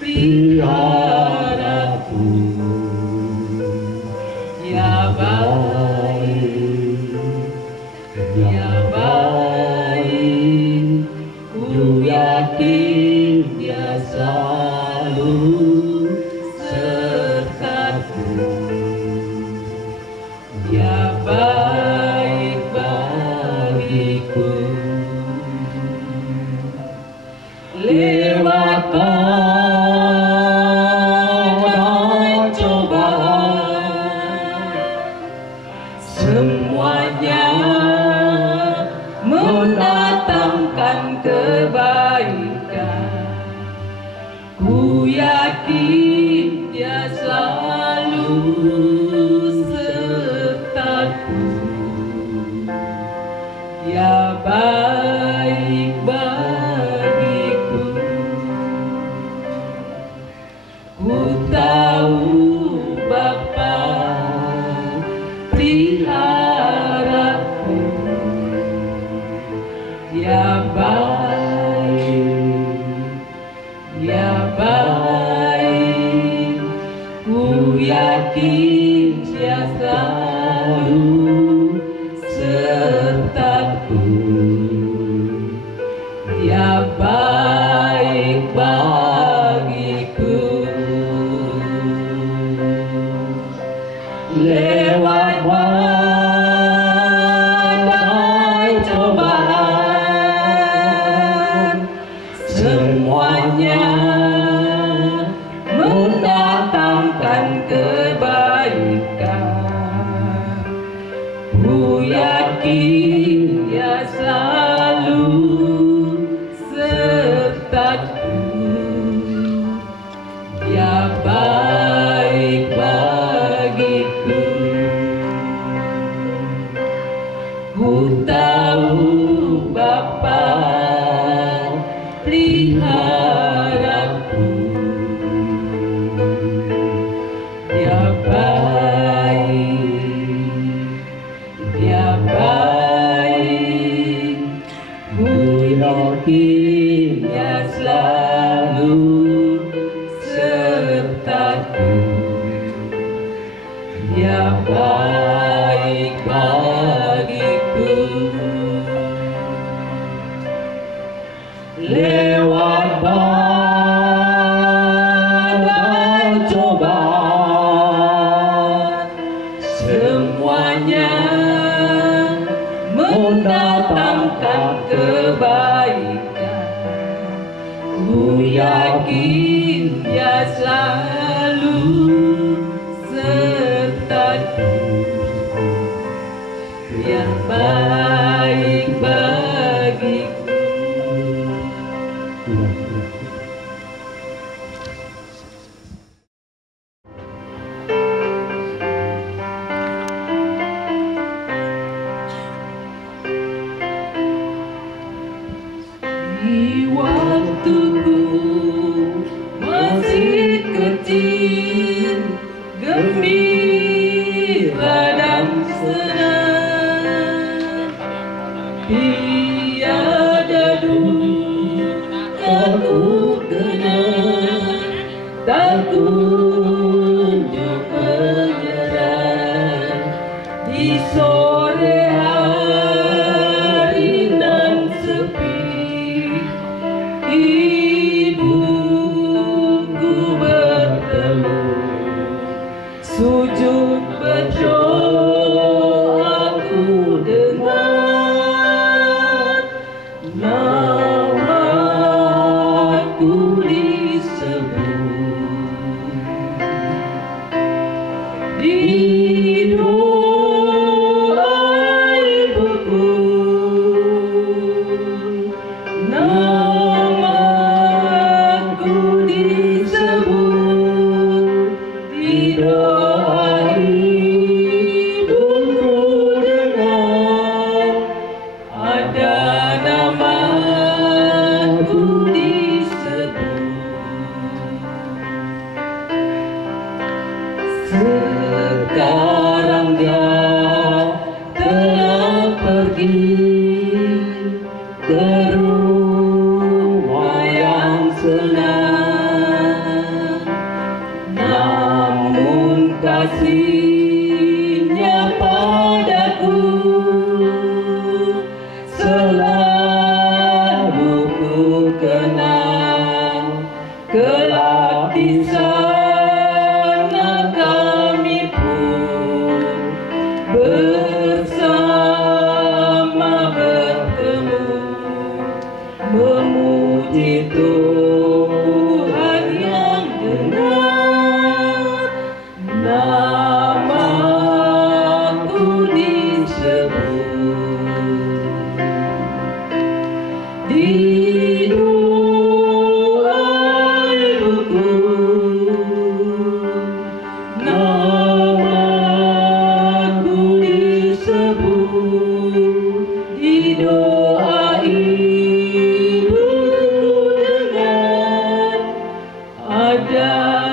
peliharaku, ya baik, ya baik, ku yakin Dia selalu sertaku, Dia baik bagiku. Lewat badai cobaan, semuanya mendatangkan kebaikan. Ku yakin Dia selalu sertaku, Dia baik bagiku. Ku tahu Bapa peliharaku, Dia baik, Dia baik, ku yakin Dia selalu sertaku, Dia baik bagiku. Lewat badai cobaan, semuanya mendatangkan kebaikan. Ku yakin Dia selalu sertaku, Dia baik bagiku. Ku tahu Bapa peliharaku, Dia baik, Dia baik, ku yakin Dia selalu sertaku, Dia baik bagiku. Lewat badai cobaan, semuanya mendatangkan kebaikan. Ku yakin Dia selalu sertaku, Dia baik bagiku. Di waktuku masih kecil, gembira dan senang, tiada duka ku kenal, tak kunjung menyerah. Di sore hari nan sepi, ibuku bertemu, sujud berdoa, ku dengar namaku disebut. Di doa senang, namun kasih-Nya padaku selalu ku kenang. Kelak di sana kami pun bersama bertemu, memuji Tuhan yang dengar namaku disebut. Di doa namaku disebut, di doa ibuku dengar ada